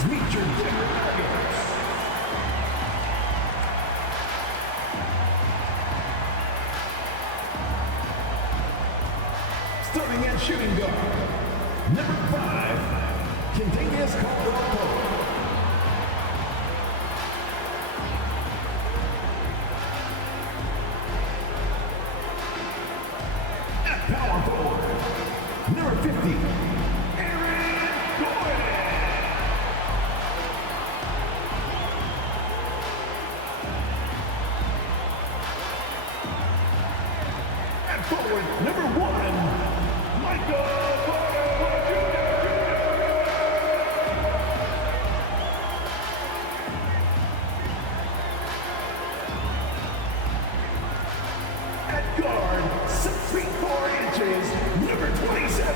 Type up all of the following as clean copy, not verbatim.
Let's meet your Denver Nuggets. Starting at shooting guard, number 5, Rejoignez. At power forward, number 50, forward, number 1, at guard, 6 feet 4 inches, number 27,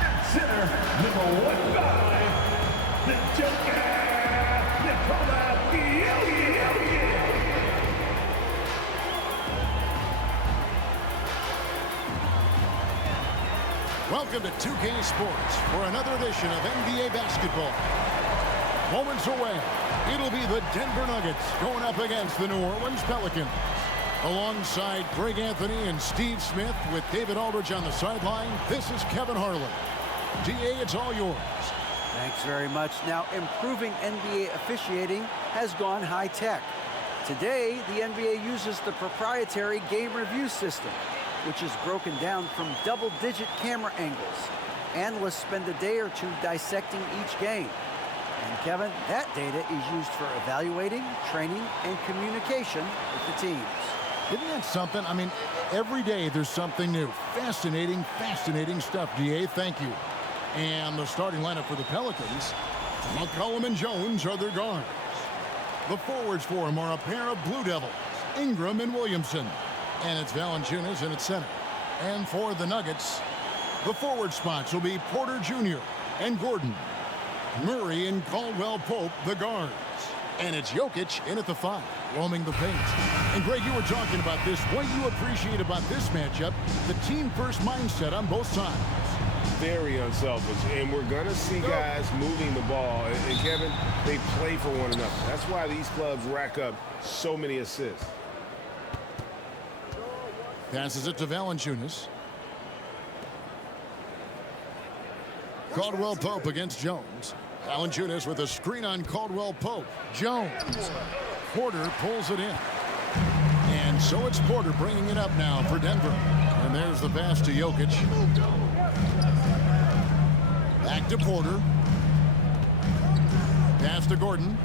at center, number 15, the Joker, Welcome to 2K Sports for another edition of NBA basketball. Moments away, it'll be the Denver Nuggets going up against the New Orleans Pelicans. Alongside Greg Anthony and Steve Smith with David Aldridge on the sideline, this is Kevin Harlan. DA, it's all yours. Thanks very much. Now, improving NBA officiating has gone high-tech. Today, the NBA uses the proprietary game review system, which is broken down from double-digit camera angles. Analysts spend a day or two dissecting each game. And Kevin, that data is used for evaluating, training, and communication with the teams. Isn't that something? I mean, every day there's something new. Fascinating, fascinating stuff, DA. Thank you. And the starting lineup for the Pelicans, McCollum and Jones are their guards. The forwards for them are a pair of Blue Devils, Ingram and Williamson. And it's Valanciunas in at center. And for the Nuggets, the forward spots will be Porter Jr. and Gordon. Murray and Caldwell-Pope, the guards. And it's Jokic in at the 5, roaming the paint. And Greg, you were talking about this. What you appreciate about this matchup, the team-first mindset on both sides. Very unselfish, and we're going to see guys moving the ball. And Kevin, they play for one another. That's why these clubs rack up so many assists. Passes it to Valanciunas. Caldwell-Pope against Jones. Valanciunas with a screen on Caldwell-Pope. Jones. Porter pulls it in. And so it's Porter bringing it up now for Denver. And there's the pass to Jokic. Back to Porter. Pass to Gordon.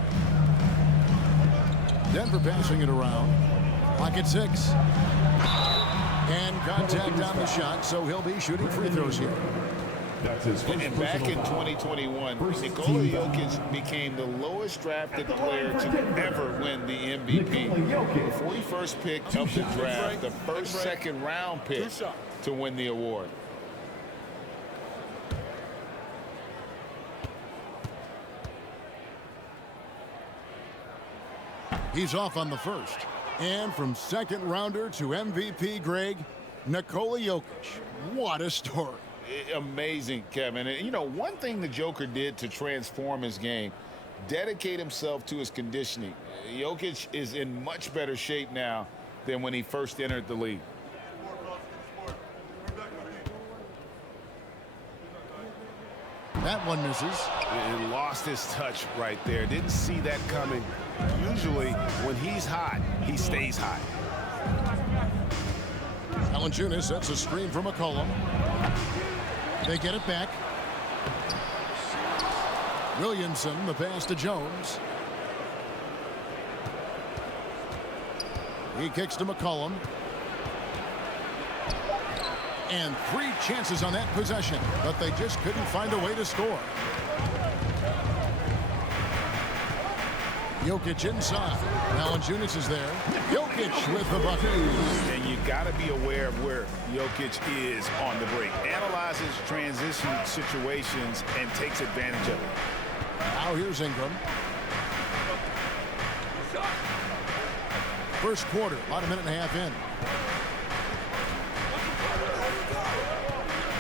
Denver passing it around. Clock at 6. And contact on the shot, so he'll be shooting free throws here. And back in 2021, Nikola Jokic became the lowest drafted player to ever win the MVP. The 41st pick of the draft, the first second-round pick to win the award. He's off on the first. And from second rounder to MVP, Greg, Nikola Jokic. What a story. Amazing, Kevin. And, you know, one thing the Joker did to transform his game, dedicate himself to his conditioning. Jokic is in much better shape now than when he first entered the league. That one misses. It lost his touch right there. Didn't see that coming. Usually, when he's hot, he stays hot. Valanciunas sets a screen for McCollum. They get it back. Williamson, the pass to Jones. He kicks to McCollum. And 3 chances on that possession, but they just couldn't find a way to score. Jokic inside. Valanciunas is there. Jokic with the bucket. And you got to be aware of where Jokic is on the break. Analyzes transition situations and takes advantage of it. Now here's Ingram. First quarter, about a minute and a half in.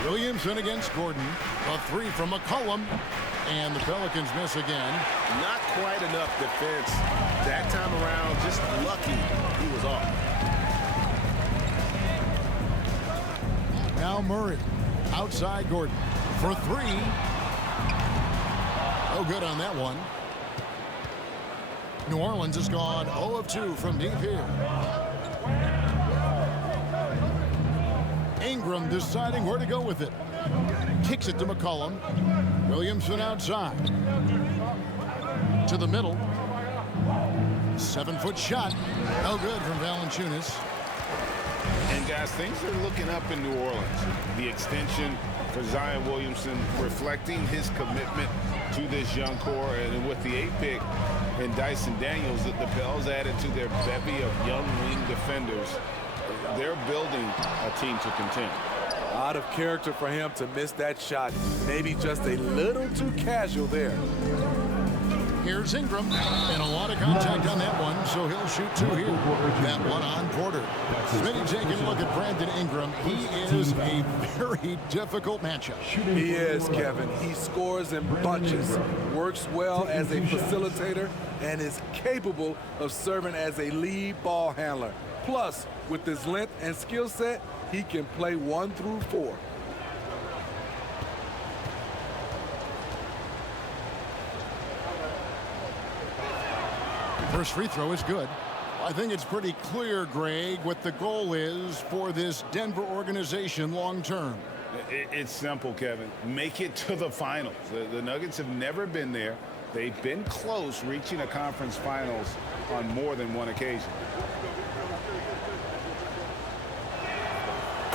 Williamson against Gordon. A three from McCollum. And the Pelicans miss again. Not quite enough defense that time around. Just lucky he was off. Now Murray. Outside Gordon. For three. No good on that one. New Orleans has gone 0 of 2 from deep here. Ingram deciding where to go with it. Kicks it to McCollum. Williamson outside. To the middle. 7-foot shot. No good from Valanciunas. And guys, things are looking up in New Orleans. The extension for Zion Williamson reflecting his commitment to this young core, and with the 8th pick and Dyson Daniels, that the Pels added to their bevy of young wing defenders, they're building a team to contend. Out of character for him to miss that shot. Maybe just a little too casual there. Here's Ingram, and a lot of contact on that one, so he'll shoot 2 here. That one on Porter. Smitty taking a look at Brandon Ingram. He is a very difficult matchup. He is, Kevin. He scores in bunches, works well as a facilitator, and is capable of serving as a lead ball handler. Plus, with his length and skill set, he can play 1 through 4. First free throw is good. I think it's pretty clear, Greg, what the goal is for this Denver organization long term. It's simple, Kevin. Make it to the finals. The Nuggets have never been there. They've been close reaching a conference finals on more than one occasion.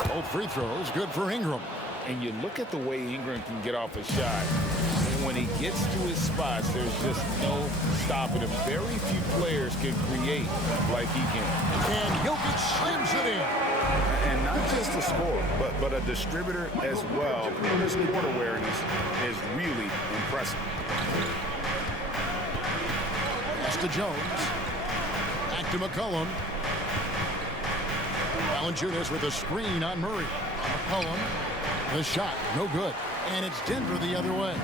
Both free throws good for Ingram. And you look at the way Ingram can get off a shot. And when he gets to his spots, there's just no stopping him. Very few players can create like he can. And Jokic slams it in. And not just a scorer, but a distributor as well. His court awareness is really impressive. Pass to Jones. Back to McCollum. Valanciunas with a screen on Murray. McCollum. The shot, no good. And it's Denver the other way.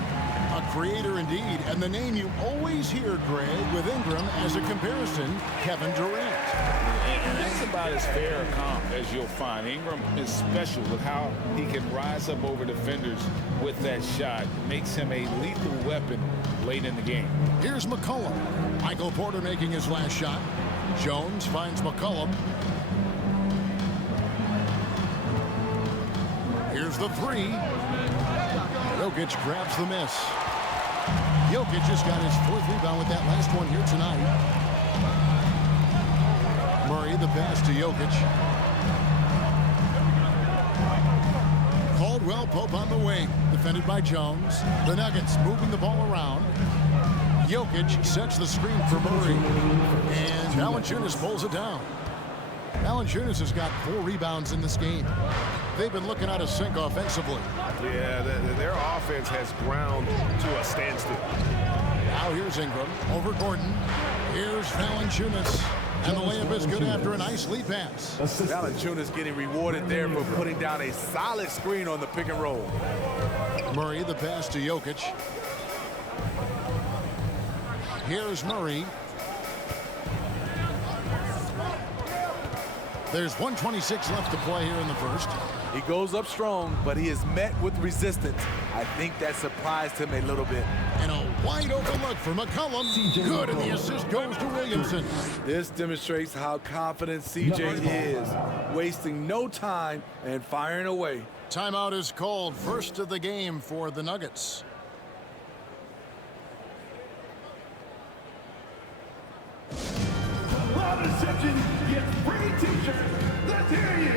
A creator indeed. And the name you always hear, Greg, with Ingram as a comparison, Kevin Durant. And that's about as fair a comp as you'll find. Ingram is special with how he can rise up over defenders with that shot. Makes him a lethal weapon late in the game. Here's McCollum. Michael Porter making his last shot. Jones finds McCollum. Here's the three. Jokic grabs the miss. Jokic just got his 4th rebound with that last one here tonight. Murray, the pass to Jokic. Caldwell Pope on the wing, defended by Jones. The Nuggets moving the ball around. Jokic sets the screen for Murray. And Valanciunas pulls it down. Valanciunas has got 4 rebounds in this game. They've been looking out of sync offensively. Yeah, their offense has ground to a standstill. Now here's Ingram over Gordon. Here's Valanciunas. And the layup is good after a nice lead pass. Valanciunas getting rewarded there for putting down a solid screen on the pick and roll. Murray, the pass to Jokic. Here's Murray. There's 1:26 left to play here in the first. He goes up strong, but he is met with resistance. I think that surprised him a little bit. And a wide open look for McCollum. Good, and the assist goes to Williamson. This demonstrates how confident CJ is, wasting no time and firing away. Timeout is called. First of the game for the Nuggets. Loud reception gets free t-shirt. Let's hear you.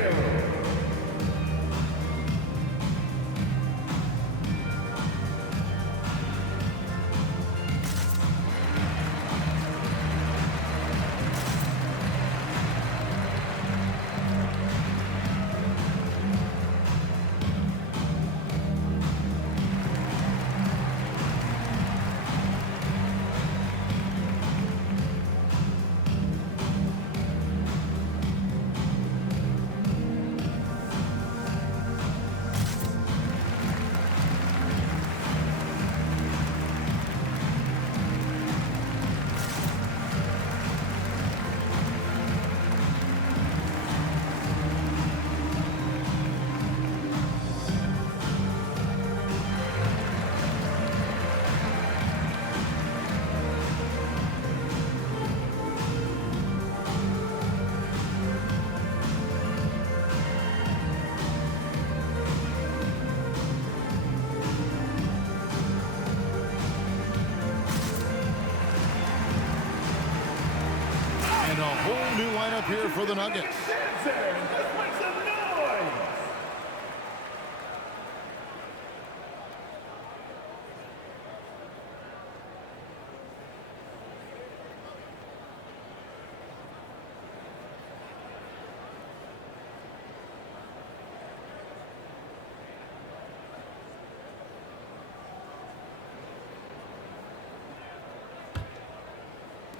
New lineup here for the Nuggets. Dancer, let's make some noise.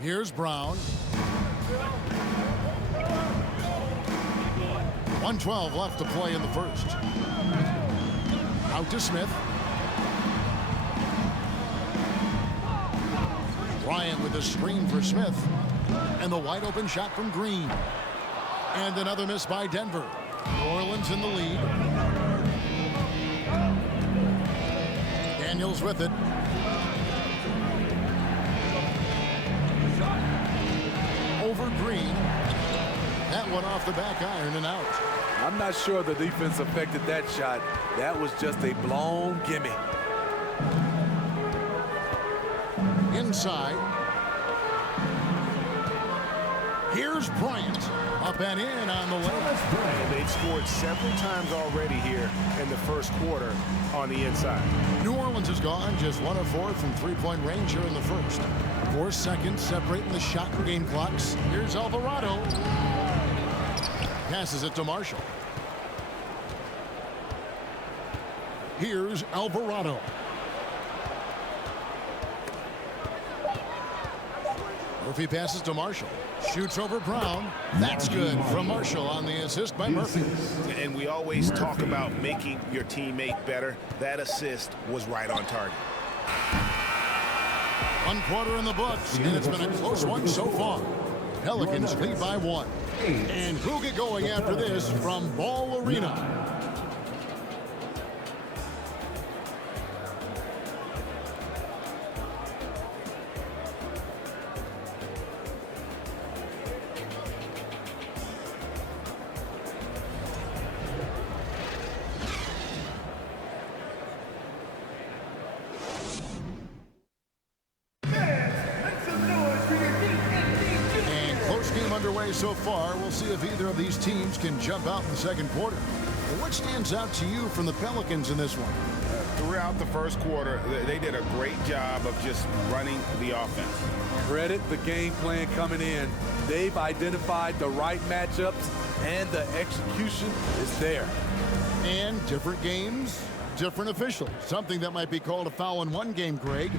Here's Brown. 1:12 left to play in the first. Out to Smith. Bryant with a screen for Smith. And the wide open shot from Green. And another miss by Denver. New Orleans in the lead. Daniels with it. Over Green. That one off the back iron and out. I'm not sure the defense affected that shot. That was just a blown gimme. Inside. Here's Bryant. Up and in on the layup. They've scored several times already here in the first quarter on the inside. New Orleans is gone just 1 of 4 from three-point range here in the first. 4 seconds separating the shot and game clocks. Here's Alvarado. Passes it to Marshall. Here's Alvarado. Murphy passes to Marshall. Shoots over Brown. That's good from Marshall on the assist by Murphy. And we always talk about making your teammate better. That assist was right on target. 1 quarter in the books, and it's been a close one so far. Pelicans lead by 1. And who'll get going after this from Ball Arena? So far, we'll see if either of these teams can jump out in the second quarter. Well, what stands out to you from the Pelicans in this one? Throughout the first quarter, they did a great job of just running the offense. Credit the game plan coming in. They've identified the right matchups, and the execution is there. And different games, different officials. Something that might be called a foul in one game, Greg,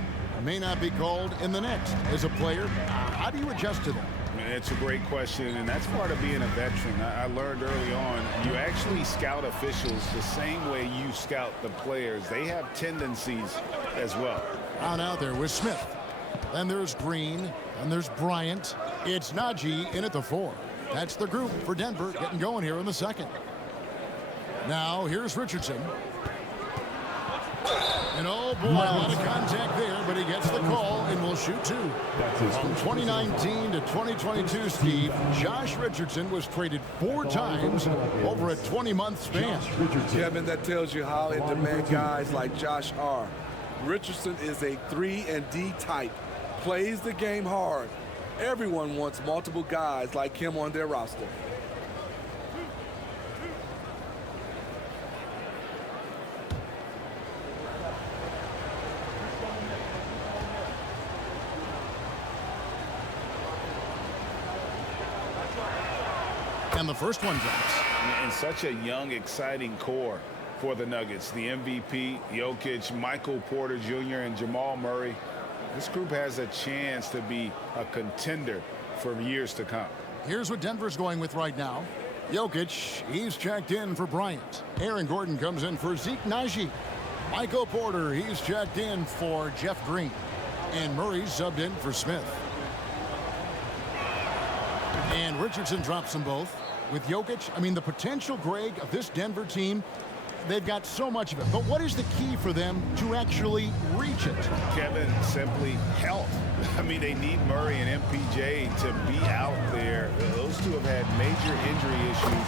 may not be called in the next. As a player, how do you adjust to that? It's a great question, and that's part of being a veteran. I learned early on, you actually scout officials the same way you scout the players. They have tendencies as well. On out there with Smith. Then there's Green, and there's Bryant. It's Najee in at the 4. That's the group for Denver getting going here in the second. Now here's Richardson. And oh boy, a lot of contact there, but he gets the call and will shoot 2. From 2019 to 2022, Steve, Josh Richardson was traded 4 times over a 20-month span. Kevin, that tells you how in demand guys like Josh are. Richardson is a 3-and-D type, plays the game hard. Everyone wants multiple guys like him on their roster. And the first one drops. And such a young, exciting core for the Nuggets. The MVP, Jokic, Michael Porter Jr., and Jamal Murray. This group has a chance to be a contender for years to come. Here's what Denver's going with right now. Jokic, he's checked in for Bryant. Aaron Gordon comes in for Zeke Najee. Michael Porter, he's checked in for Jeff Green. And Murray's subbed in for Smith. And Richardson drops them both. With Jokic, I mean, the potential, Greg, of this Denver team, they've got so much of it. But what is the key for them to actually reach it? Kevin, simply health. I mean, they need Murray and MPJ to be out there. Those two have had major injury issues.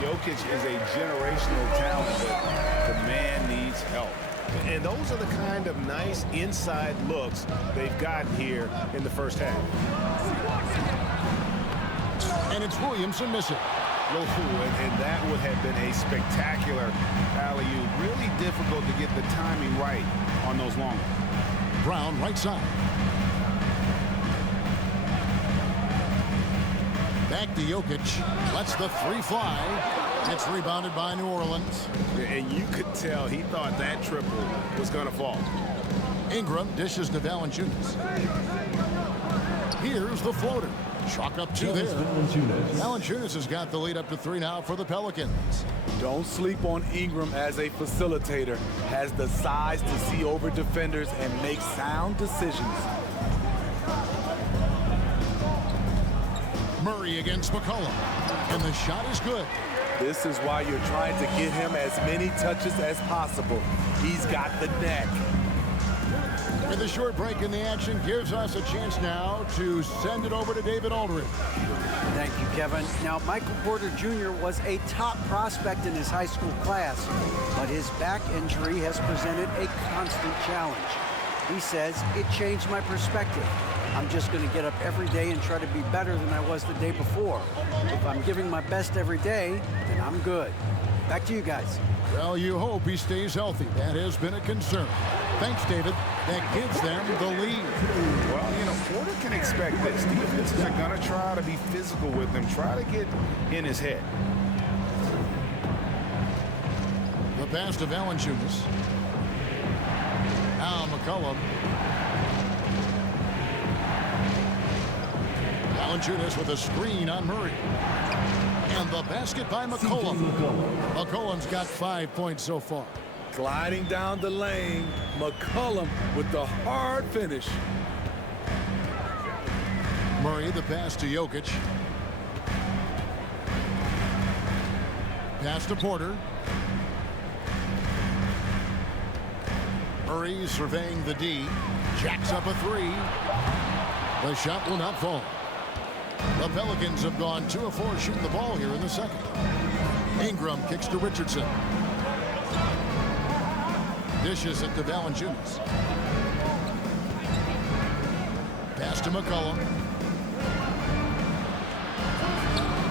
Jokic is a generational talent, but the man needs help. And those are the kind of nice inside looks they've gotten here in the first half. And it's Williamson missing. And that would have been a spectacular alley-oop. Really difficult to get the timing right on those long ones. Brown right side. Back to Jokic. Lets the three fly. It's rebounded by New Orleans. And you could tell he thought that triple was going to fall. Ingram dishes to Valanciunas. Here's the floater. Chalk up two there. Valanciunas has got the lead up to 3 now for the Pelicans. Don't sleep on Ingram as a facilitator. Has the size to see over defenders and make sound decisions. Murray against McCollum. And the shot is good. This is why you're trying to get him as many touches as possible. He's got the neck. And the short break in the action gives us a chance now to send it over to David Aldridge. Thank you, Kevin. Now, Michael Porter Jr. was a top prospect in his high school class, but his back injury has presented a constant challenge. He says, it changed my perspective. I'm just going to get up every day and try to be better than I was the day before. If I'm giving my best every day, then I'm good. Back to you guys. Well, you hope he stays healthy. That has been a concern. Thanks, David. That gives them the lead. Well, you know, Porter can expect this. Defenses are going to try to be physical with him, try to get in his head. The pass to Valanciunas. Now McCollum. Valanciunas with a screen on Murray. And the basket by McCollum. McCollum's got 5 points so far. Gliding down the lane, McCollum with the hard finish. Murray, the pass to Jokic. Pass to Porter. Murray surveying the D. Jacks up a three. The shot will not fall. The Pelicans have gone 2 of 4 shooting the ball here in the second. Ingram kicks to Richardson. Dishes it to Valanciunas. Pass to McCollum.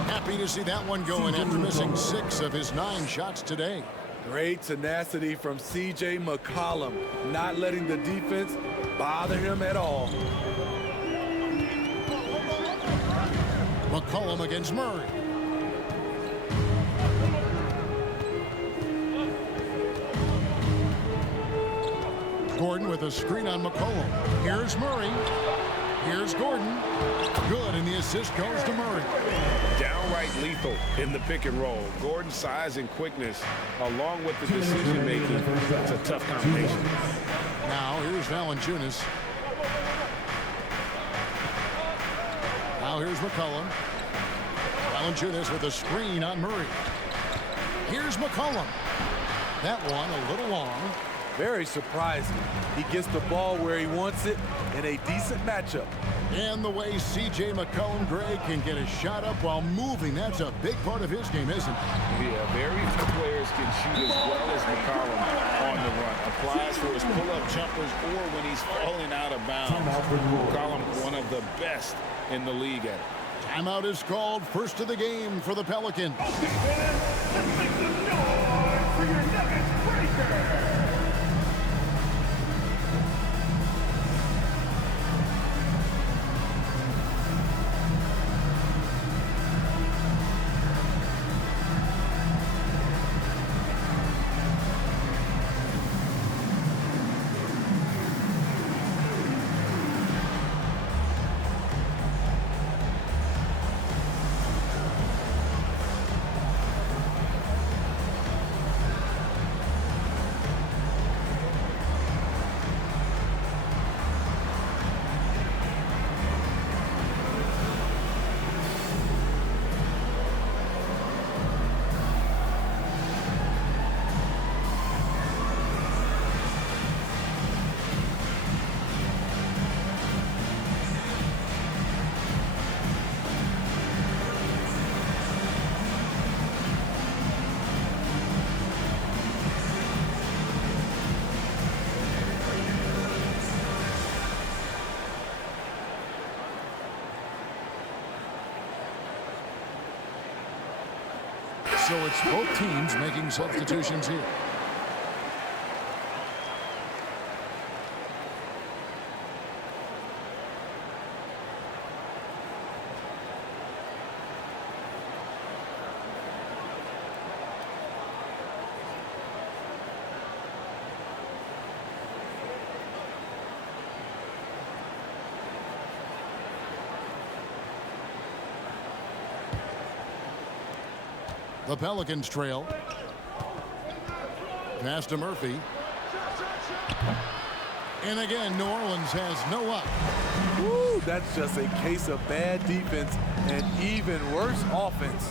Happy to see that one going after missing 6 of his 9 shots today. Great tenacity from C.J. McCollum, not letting the defense bother him at all. McCollum against Murray. Gordon with a screen on McCollum. Here's Murray. Here's Gordon. Good, and the assist goes to Murray. Downright lethal in the pick and roll. Gordon's size and quickness, along with the decision making, it's a tough combination. Now here's Valanciunas. Now here's McCollum. Valanciunas with a screen on Murray. Here's McCollum. That one a little long. Very surprising. He gets the ball where he wants it in a decent matchup. And the way C.J. McCollum, Greg, can get a shot up while moving, that's a big part of his game, isn't it? Yeah, very few players can shoot as well as McCollum on the run. Applies for his pull-up jumpers or when he's falling out of bounds. McCollum, one of the best in the league at it. Timeout is called. First of the game for the Pelicans. Let's make some noise for your Nuggets breaker. So it's both teams making substitutions here. The Pelicans trail. Pass to Murphy. And again, New Orleans has no up. Woo, that's just a case of bad defense and even worse offense.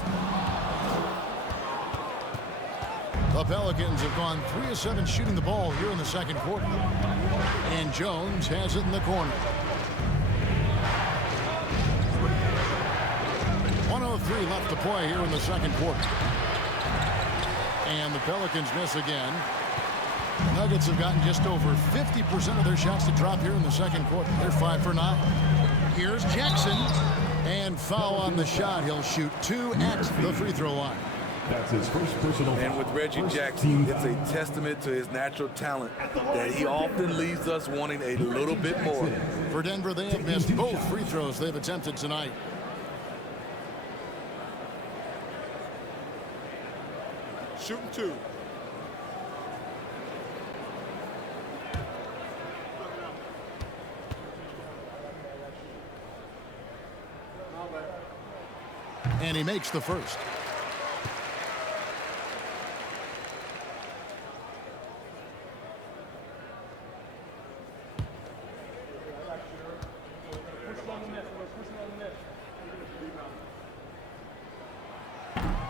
The Pelicans have gone 3 of 7 shooting the ball here in the second quarter. And Jones has it in the corner. 1:03 left to play here in the second quarter. And the Pelicans miss again. The Nuggets have gotten just over 50% of their shots to drop here in the second quarter. They're 5 for 9. Here's Jackson. And foul on the shot. He'll shoot 2 at the free throw line. That's his first personal foul. And with Reggie Jackson, it's a testament to his natural talent that he often leaves us wanting a little bit more. For Denver, they have missed both free throws they've attempted tonight. Shooting 2. And he makes the first.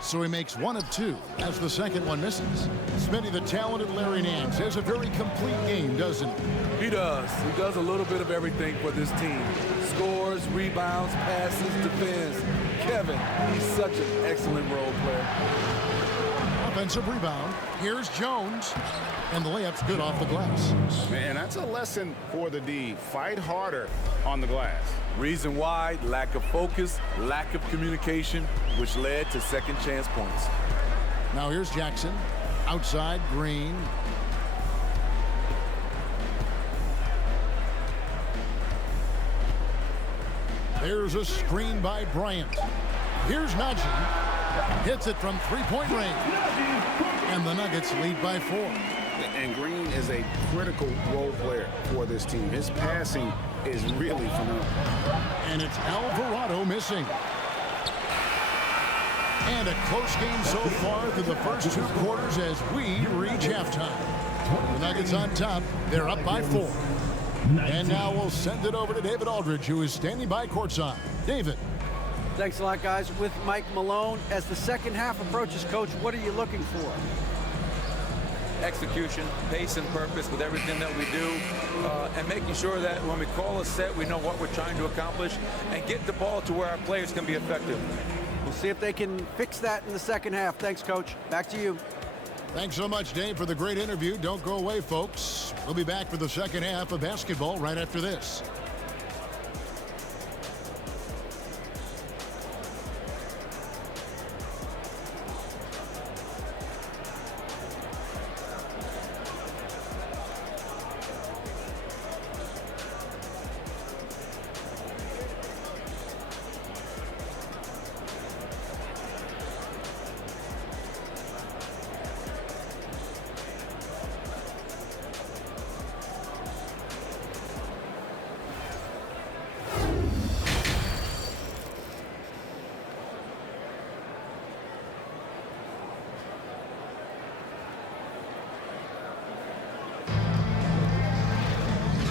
So he makes 1 of 2 as the second one misses. Smitty, the talented Larry Nance, has a very complete game, doesn't he? He does. He does a little bit of everything for this team. Scores, rebounds, passes, defends. Kevin, he's such an excellent role player. Offensive rebound. Here's Jones. And the layup's good off the glass. Man, that's a lesson for the D. Fight harder on the glass. Reason why, lack of focus, lack of communication, which led to second chance points. Now here's Jackson. Outside, Green. There's a screen by Bryant. Here's Najee. Hits it from three-point range. And the Nuggets lead by 4. And Green is a critical role player for this team. His passing is really phenomenal. And it's Alvarado missing. And a close game so far through the first 2 quarters as we reach halftime. The Nuggets on top. They're up by 4. And now we'll send it over to David Aldridge, who is standing by courtside. David. Thanks a lot, guys. With Mike Malone, as the second half approaches, Coach, what are you looking for? Execution, pace and purpose with everything that we do, and making sure that when we call a set, we know what we're trying to accomplish and get the ball to where our players can be effective. We'll see if they can fix that in the second half. Thanks, Coach. Back to you. Thanks so much, Dave, for the great interview. Don't go away, folks. We'll be back for the second half of basketball right after this.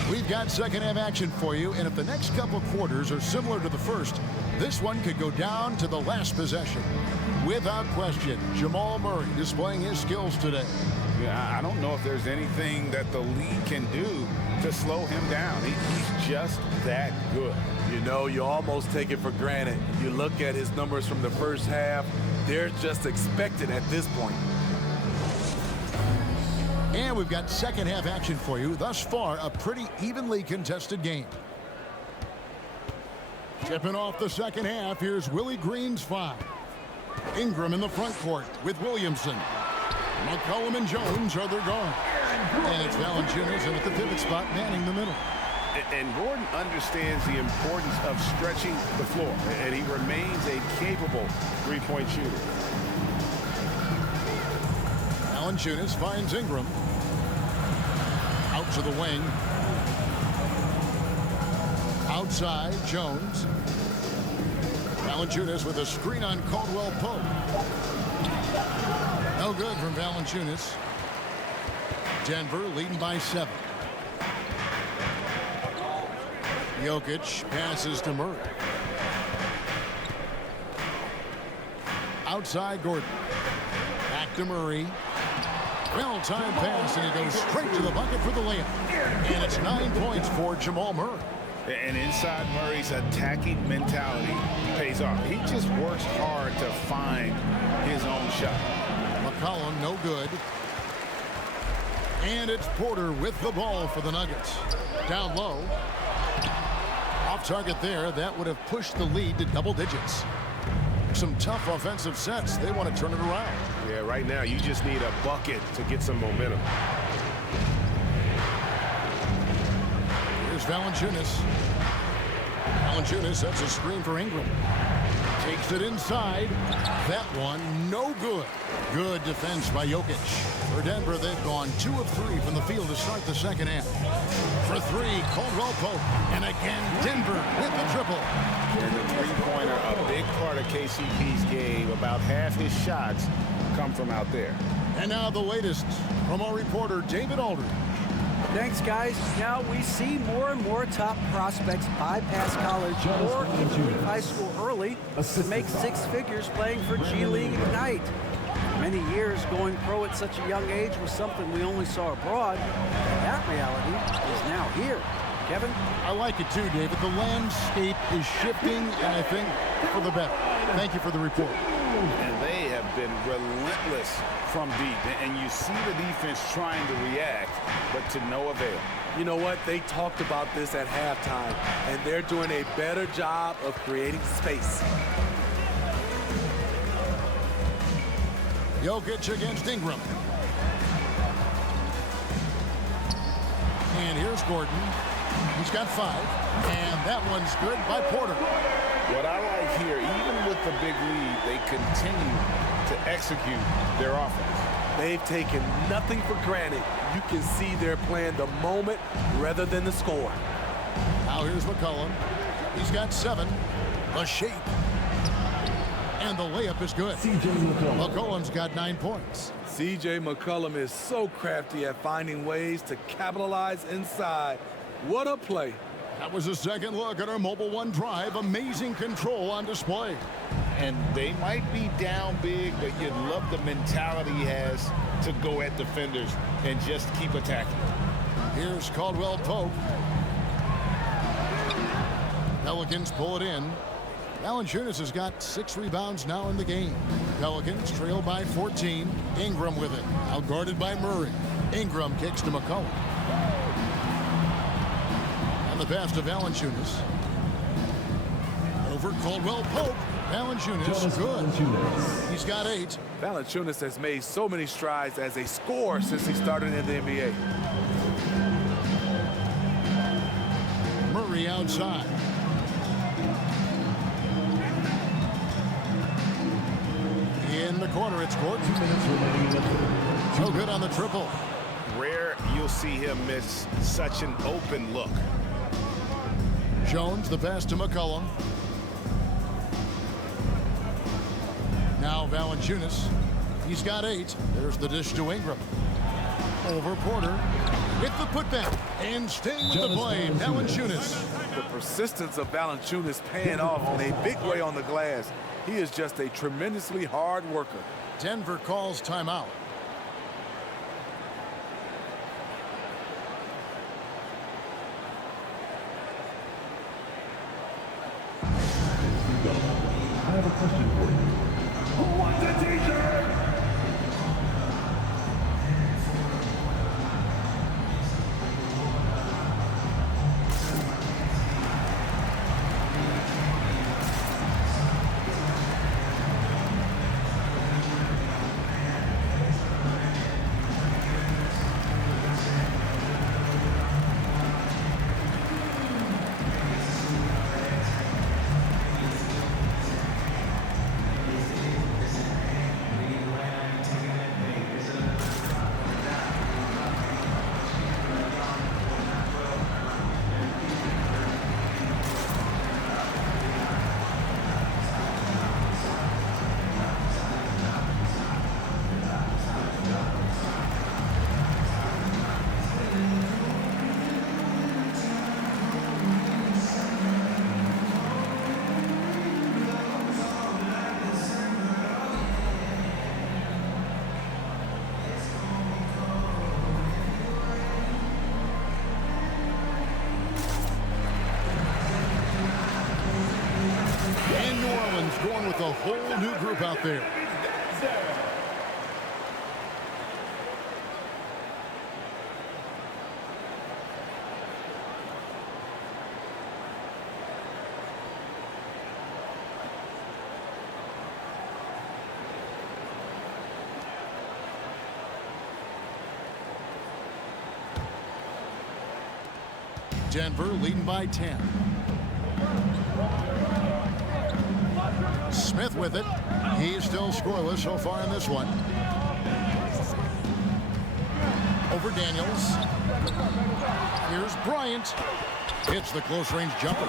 We've got second half action for you, and if the next couple quarters are similar to the first, this one could go down to the last possession. Without question, Jamal Murray displaying his skills today. Yeah, I don't know if there's anything that the league can do to slow him down. He's just that good. You know, you almost take it for granted. You look at his numbers from the first half, they're just expected at this point. And we've got second half action for you. Thus far, a pretty evenly contested game. Tipping off the second half, here's Willie Green's 5. Ingram in the front court with Williamson. McCollum and Jones are their guards. And it's Valanciunas in at the pivot spot, manning the middle. And Gordon understands the importance of stretching the floor, and he remains a capable three-point shooter. Valanciunas finds Ingram. Out to the wing. Outside, Jones. Valanciunas with a screen on Caldwell Pope. No good from Valanciunas. Denver leading by 7. Jokic passes to Murray. Outside Gordon. Back to Murray. Well-timed pass, and he goes straight to the bucket for the layup. And it's 9 points for Jamal Murray. And inside Murray's attacking mentality pays off. He just works hard to find his own shot. McCollum, no good. And it's Porter with the ball for the Nuggets. Down low. Off target there. That would have pushed the lead to double digits. Some tough offensive sets. They want to turn it around. Yeah, right now you just need a bucket to get some momentum. Here's Valanciunas. Valanciunas sets a screen for Ingram. Takes it inside. That one, no good. Good defense by Jokic. For Denver, they've gone 2 of 3 from the field to start the second half. For 3, Caldwell Pope. And again, Denver with the triple. And the three-pointer, a big part of KCP's game. About half his shots come from out there. And now the latest from our reporter, David Aldridge. Thanks, guys. Now we see more and more top prospects bypass college or even leave high school early to make 6 figures playing for G League Ignite. For many years, going pro at such a young age was something we only saw abroad. That reality is now here. Kevin? I like it too, David. The landscape is shifting, and I think for the better. Thank you for the report. And they have been relentless from deep. And you see the defense trying to react, but to no avail. You know what? They talked about this at halftime, and they're doing a better job of creating space. Jokic against Ingram. And here's Gordon. He's got 5. And that one's good by Porter. What I like here, even with the big lead, they continue to execute their offense. They've taken nothing for granted. You can see they're playing the moment rather than the score. Now here's McCollum. He's got 7. A shape. And the layup is good. McCollum's got 9 points. C.J. McCollum is so crafty at finding ways to capitalize inside. What a play. That was a second look at our Mobile One drive. Amazing control on display. And they might be down big, but you'd love the mentality he has to go at defenders and just keep attacking. Here's Caldwell Pope. Pelicans pull it in. Valanciunas has got 6 rebounds now in the game. Pelicans trail by 14. Ingram with it. Outguarded by Murray. Ingram kicks to McCollum. And the pass to Valanciunas. Over Caldwell Pope. Valanciunas good. He's got 8. Valanciunas has made so many strides as a scorer since he started in the NBA. Murray outside. In the corner, it's Gordon. So good on the triple. Rare you'll see him miss such an open look. Jones, the pass to McCollum. Now Valanciunas. He's got 8. There's the dish to Ingram. Over Porter. With the putback. And staying with the play, Valanciunas. The persistence of Valanciunas paying off in a big way on the glass. He is just a tremendously hard worker. Denver calls timeout. I have a question for you. Who wants a t-shirt? a whole new group out there. Denver leading by 10. Smith with it. He's still scoreless so far in this one. Over Daniels. Here's Bryant. Hits the close-range jumper.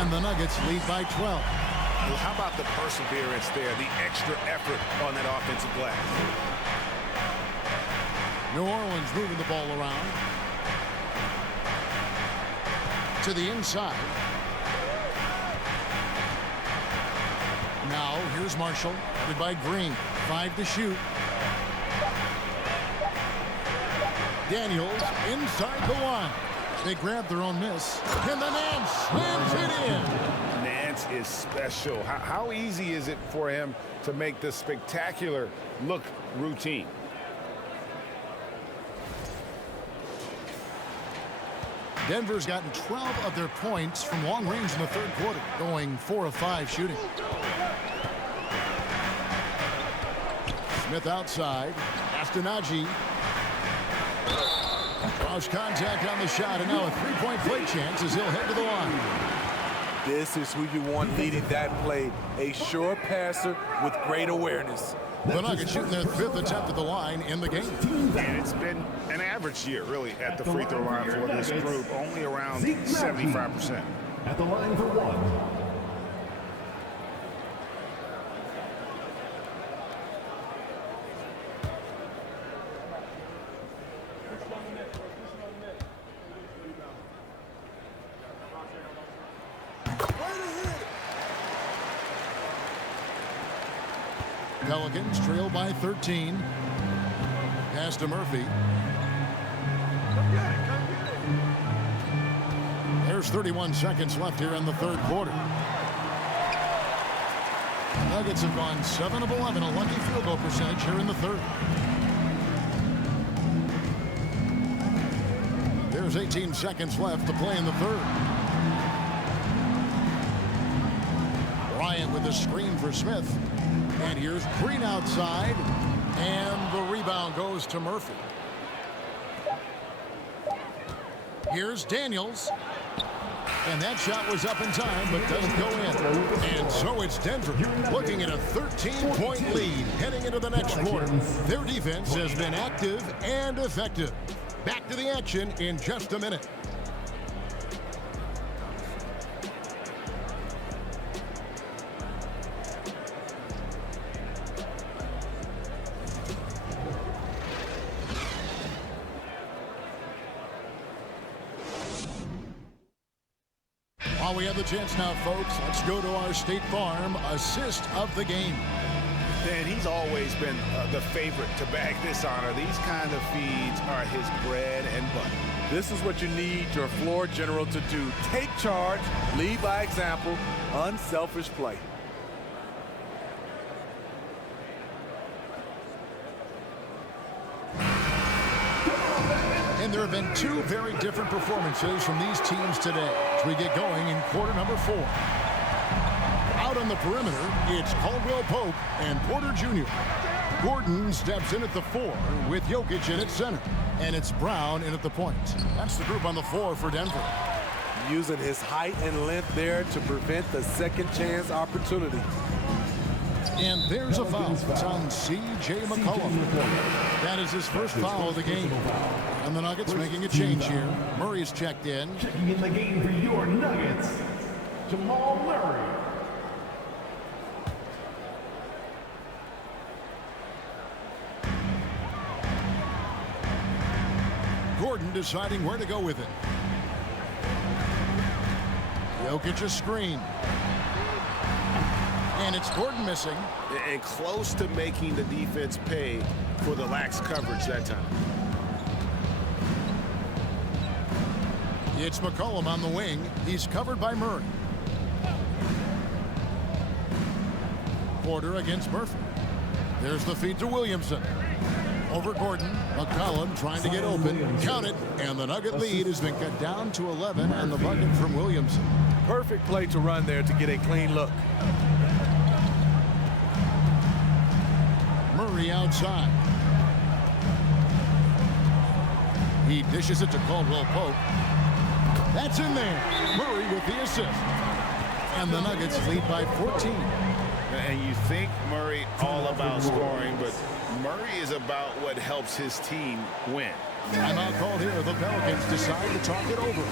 And the Nuggets lead by 12. Well, how about the perseverance there, the extra effort on that offensive glass? New Orleans moving the ball around. To the inside. Now, here's Marshall. Led by Green. 5 to shoot. Daniels inside the line. They grab their own miss. And the Nance slams it in. Nance is special. How easy is it for him to make the spectacular look routine? Denver's gotten 12 of their points from long range in the third quarter, going 4 of 5 shooting. Smith outside. Astonagi draws contact on the shot, and now a three-point play chance as he'll head to the line. This is who you want leading that play. A sure passer with great awareness. The Nuggets shooting their 5th attempt at the line in the game. And it's been an average year, really, at the free throw line for this group, only around 75%. At the line for one. Pelicans trail by 13. Pass to Murphy. There's 31 seconds left here in the third quarter. Nuggets have gone 7 of 11, a lucky field goal percentage here in the third. There's 18 seconds left to play in the third. Bryant with a screen for Smith. And here's Green outside, and the rebound goes to Murphy. Here's Daniels, and that shot was up in time, but doesn't go in. And so it's Denver looking at a 13-point lead heading into the next quarter. Their defense has been active and effective. Back to the action in just a minute. While we have the chance now, folks, let's go to our State Farm assist of the game. And he's always been the favorite to bag this honor. These kind of feeds are his bread and butter. This is what you need your floor general to do. Take charge, lead by example, unselfish play. And there have been 2 very different performances from these teams today as we get going in quarter number 4. Out on the perimeter, it's Caldwell Pope and Porter Jr. Gordon steps in at the 4 with Jokic in at center. And it's Brown in at the point. That's the group on the floor for Denver. Using his height and length there to prevent the second chance opportunity. And there's a foul. It's on C.J. McCollum. That is his first foul of the game. And the Nuggets making a change here. Murray's checked in. Checking in the game for your Nuggets, Jamal Murray. Gordon deciding where to go with it. Jokic a screen. And it's Gordon missing. And close to making the defense pay for the lax coverage that time. It's McCollum on the wing. He's covered by Murray. Porter against Murphy. There's the feed to Williamson. Over Gordon. McCollum trying to get open. Count it. And the Nugget lead has been cut down to 11 and the bucket from Williamson. Perfect play to run there to get a clean look. Murray outside. He dishes it to Caldwell Pope. That's in there. Murray with the assist. And the Nuggets lead by 14. And you think Murray all about scoring, but Murray is about what helps his team win. Timeout called here. The Pelicans decide to talk it over.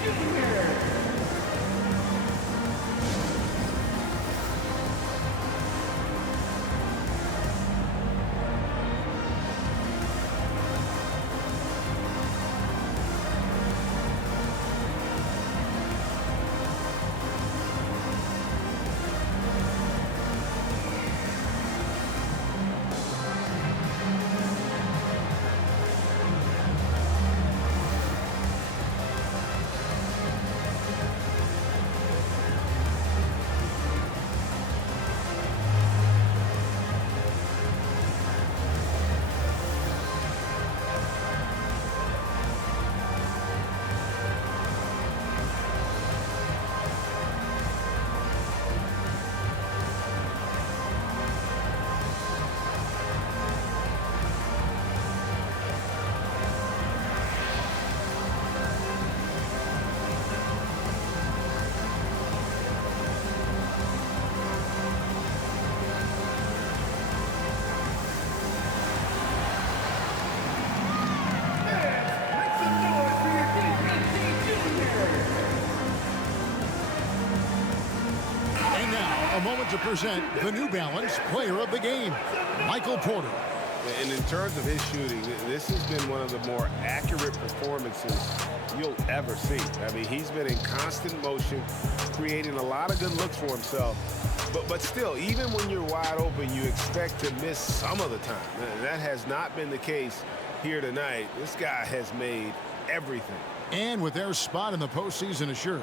A moment to present the New Balance Player of the Game, Michael Porter. And in terms of his shooting, this has been one of the more accurate performances you'll ever see. I mean, he's been in constant motion, creating a lot of good looks for himself. But still, even when you're wide open, you expect to miss some of the time. That has not been the case here tonight. This guy has made everything. And with their spot in the postseason assured,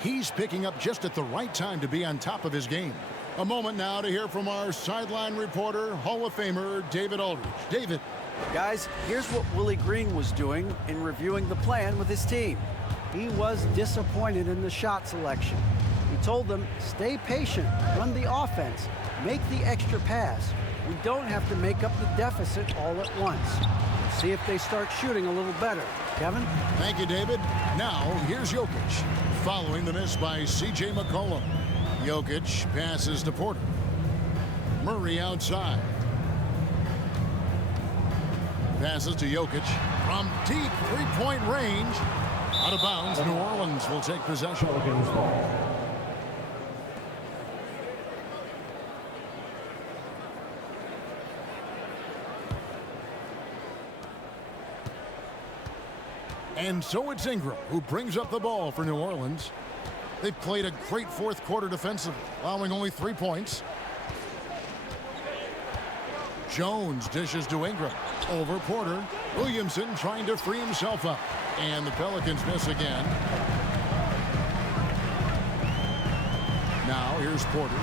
he's picking up just at the right time to be on top of his game. A moment now to hear from our sideline reporter, Hall of Famer David Aldridge. David. Guys, here's what Willie Green was doing in reviewing the plan with his team. He was disappointed in the shot selection. He told them, stay patient, run the offense, make the extra pass. We don't have to make up the deficit all at once. See if they start shooting a little better. Kevin? Thank you, David. Now, here's Jokic. Following the miss by C.J. McCollum. Jokic passes to Porter. Murray outside. Passes to Jokic from deep three-point range. Out of bounds, New Orleans will take possession. And so it's Ingram who brings up the ball for New Orleans. They played a great fourth quarter defensively, allowing only 3 points. Jones dishes to Ingram. Over Porter. Williamson trying to free himself up. And the Pelicans miss again. Now here's Porter.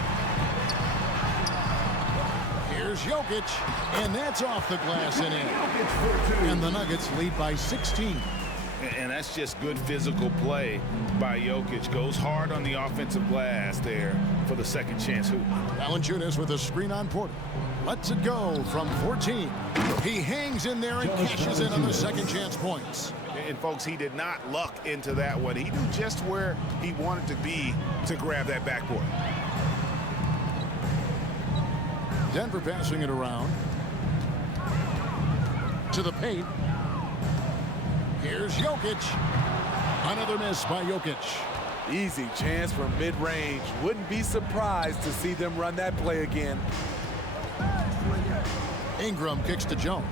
Here's Jokic. And that's off the glass and in. And the Nuggets lead by 16. And that's just good physical play by Jokic. Goes hard on the offensive glass there for the second chance hoop. Valanciunas with a screen on Porter. Lets it go from 14. He hangs in there and cashes in on the second chance points. And folks, he did not luck into that one. He knew just where he wanted to be to grab that backboard. Denver passing it around. To the paint. Here's Jokic. Another miss by Jokic. Easy chance from mid-range. Wouldn't be surprised to see them run that play again. Ingram kicks to Jones.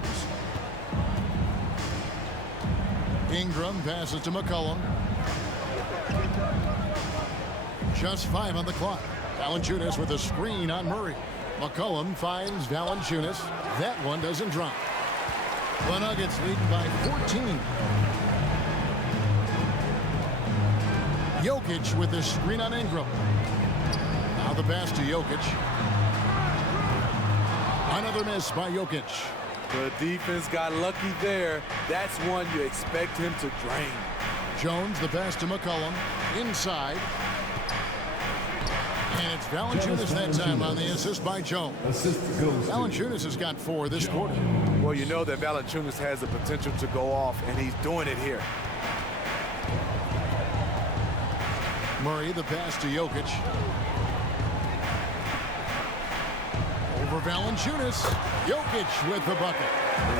Ingram passes to McCollum. Just 5 on the clock. Valanciunas with a screen on Murray. McCollum finds Valanciunas. That one doesn't drop. The Nuggets lead by 14. Jokic with the screen on Ingram. Now the pass to Jokic. Another miss by Jokic. The defense got lucky there. That's one you expect him to drain. Jones, the pass to McCollum. Inside. And it's Valanciunas that time on the assist by Jones. Valanciunas has got 4 this quarter. Well, you know that Valanciunas has the potential to go off, and he's doing it here. Murray, the pass to Jokic. Over Valanciunas. Jokic with the bucket.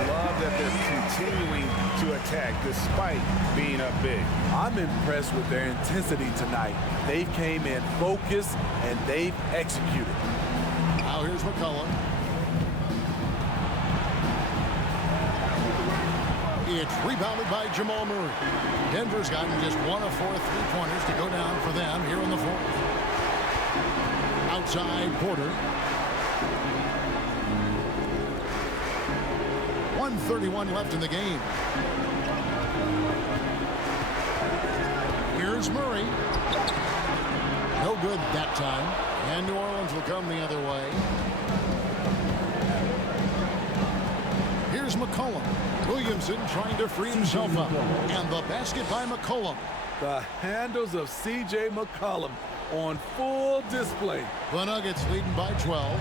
Love that they're continuing to attack despite being up big. I'm impressed with their intensity tonight. They came in focused, and they've executed. Now here's McCollum. It's rebounded by Jamal Murray. Denver's gotten just 1 of 4 3-pointers to go down for them here in the fourth. Outside Porter. 1:31 left in the game. Here's Murray. No good that time. And New Orleans will come the other way. Here's McCollum. Williamson trying to free himself up. And the basket by McCollum. The handles of C.J. McCollum on full display. The Nuggets leading by 12.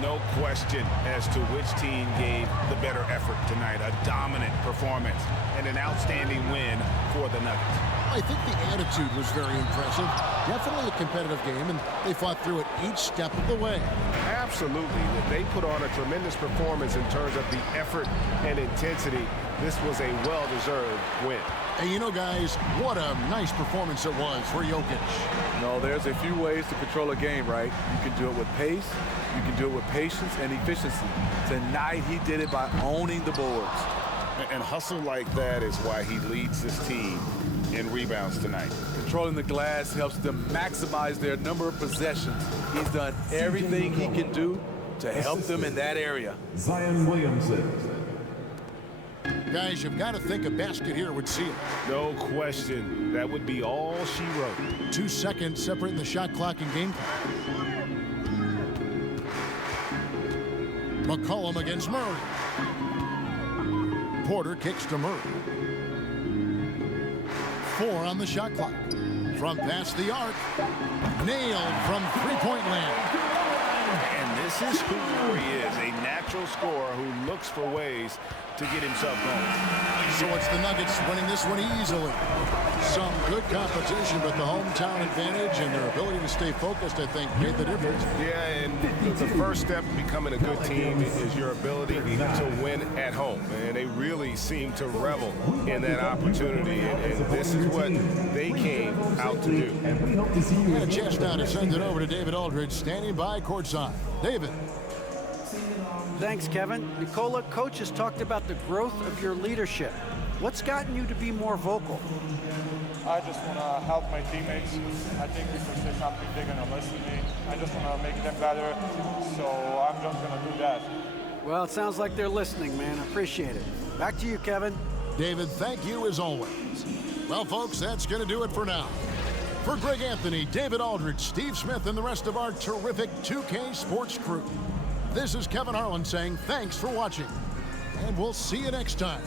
No question as to which team gave the better effort tonight. A dominant performance and an outstanding win for the Nuggets. I think the attitude was very impressive. Definitely a competitive game, and they fought through it each step of the way. Absolutely. They put on a tremendous performance in terms of the effort and intensity. This was a well-deserved win. And you know, guys, what a nice performance it was for Jokic. No, there's a few ways to control a game, right? You can do it with pace, you can do it with patience and efficiency. Tonight, he did it by owning the boards. And hustle like that is why he leads this team in rebounds tonight. Controlling the glass helps them maximize their number of possessions. He's done everything he can do to help them in that area. Zion Williamson. Guys, you've got to think a basket here would seal it. No question. That would be all she wrote. 2 seconds separating the shot clock and game clock. McCollum against Murray. Porter kicks to Murray. 4 on the shot clock. From past the arc. Nailed from three-point land. And this is who Murray is, a natural scorer who looks for ways to get himself going. So it's the Nuggets winning this one easily. Some good competition, but the hometown advantage and their ability to stay focused, I think, made the difference. Yeah, and the first step to becoming a good team is your ability to win at home. And they really seem to revel in that opportunity. And this is what they came out to do. We had a chance now to send it over to David Aldridge, standing by courtside. David. Thanks, Kevin. Nicola, coach has talked about the growth of your leadership. What's gotten you to be more vocal? I just want to help my teammates. I think if we say something, they're going to listen to me. I just want to make them better, so I'm just going to do that. Well, it sounds like they're listening, man. Appreciate it. Back to you, Kevin. David, thank you as always. Well, folks, that's going to do it for now. For Greg Anthony, David Aldridge, Steve Smith, and the rest of our terrific 2K Sports crew, this is Kevin Harlan saying thanks for watching, and we'll see you next time.